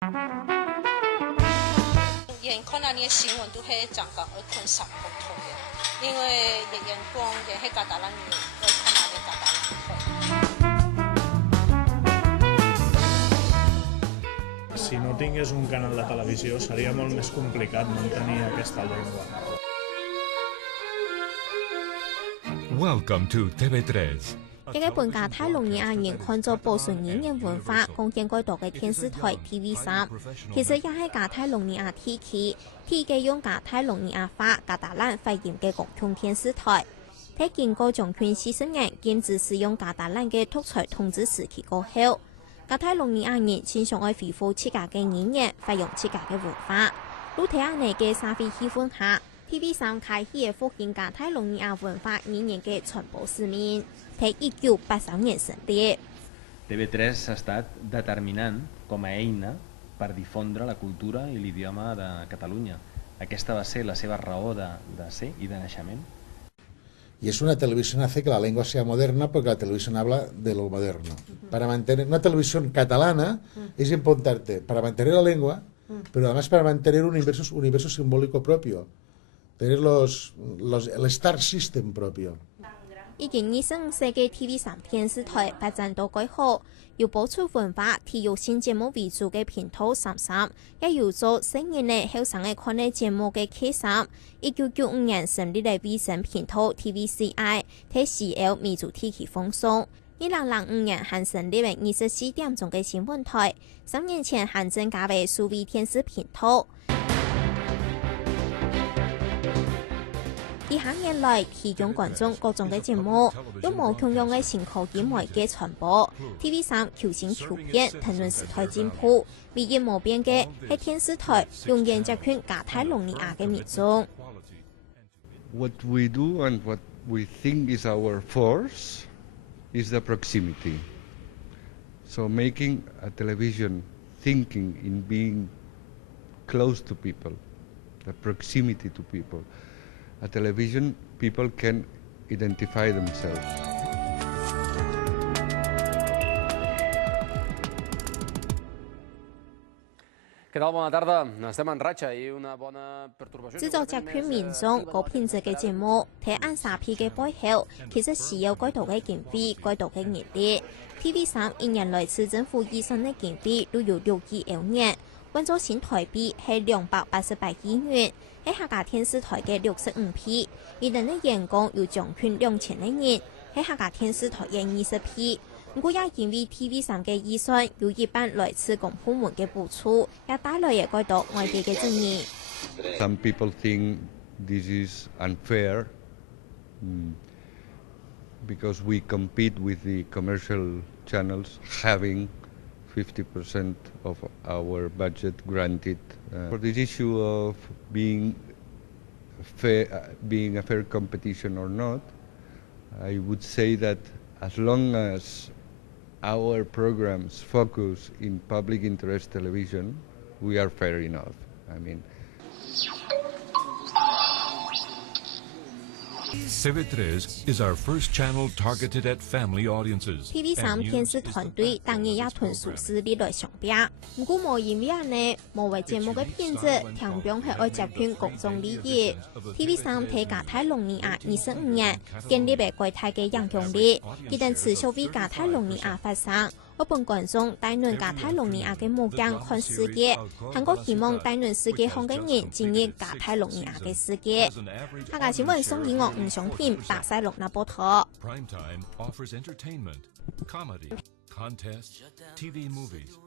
人看那啲新闻都係講講要看上普通嘅，因為人講嘅係加達蘭語，要看那啲加達蘭語。Si no tingués un canal de televisió seria molt més complicat mantenir aquesta llengua. Welcome to TV3。一個本加泰隆尼亞人看作保存語言文化貢獻過多嘅電視台 TV3，其實也係加泰隆尼亞地區第一個用加泰隆尼亞話加達蘭發言嘅公共電視台。喺經過將近40年禁止使用加達蘭嘅獨裁統治時期過後，加泰隆尼亞人傾向愛恢復自家嘅語言，發揚自家嘅文化。喺睇下你嘅社會氣氛下，TV3 開始復興加泰隆尼亞文化語言嘅傳播使命。喺1983年成立。TV3 ha estat determinant com a eina per difondre la cultura i l'idioma de Catalunya. Aquesta va ser la seva raó de ser y de naixement. Y es una televisión hace que la lengua sea moderna porque la televisión habla de lo moderno. Para mantener una televisión catalana es importante para mantener la lengua, pero además para mantener un universo simbólico propio, tener el star system propio. 2025世紀 TV3 電視台發展到幾好，有播出文化、體育新節目為主嘅頻道33，也有做成人嘅後生嘅看嘅節目嘅 K3。1995年成立嘅衛生頻道 TVCI， 喺 CL 民主地區放送。2005年還成立為24點鐘嘅新聞台，3年前還增加為數位電視頻道。2年來提供觀眾各種嘅節目，用無共用嘅新科技媒介傳播。TV3 求新求變，談論時代進步，唯一冇變嘅係電視台用研接圈加泰隆尼亞嘅民眾。What we do and what we think is our force is the proximity. So making a television thinking in being close to people, the proximity to people. A television, people can identify themselves. Què tal? Bona tarda. Estem en ratxa i una bona pertorbació. 製作集圈民眾高品質嘅節目，睇按沙皮嘅背後，其實是有幾多嘅經費、幾多嘅熱力。TV3 一年來市政府預算嘅經費都有6億歐元，換作新台幣係288億元。喺客家電視台嘅65倍，而人嘅員工有將近2000人，喺客家電視台嘅20倍。不過也因為 TV3 嘅預算有一半來自公部門嘅補助，也帶來嘅幾多外界嘅爭議。Some people think this is unfair because we compete with the commercial channels having 50% of our budget granted. For this issue of being a fair competition or not, I would say that as long as our programs focus in public interest television, we are fair enough. I mean. TV3 is our first channel targeted at family audiences. TV3 電視團隊當然也同數視力來相比，不過冇因為呢，無為節目嘅品質，聽講係愛集圈公眾利益。TV3 喺加泰隆尼亞25年建立嘅國泰嘅影響力，一旦持續為加泰隆尼亞發聲。我本觀眾帶論加泰隆尼亞嘅目光看世界，韓國希望帶論世界上嘅人進入加泰隆尼亞嘅世界。客家新聞宋以我吳尚平白西六那波托。Primetime offers entertainment, comedy, contests, TV movies.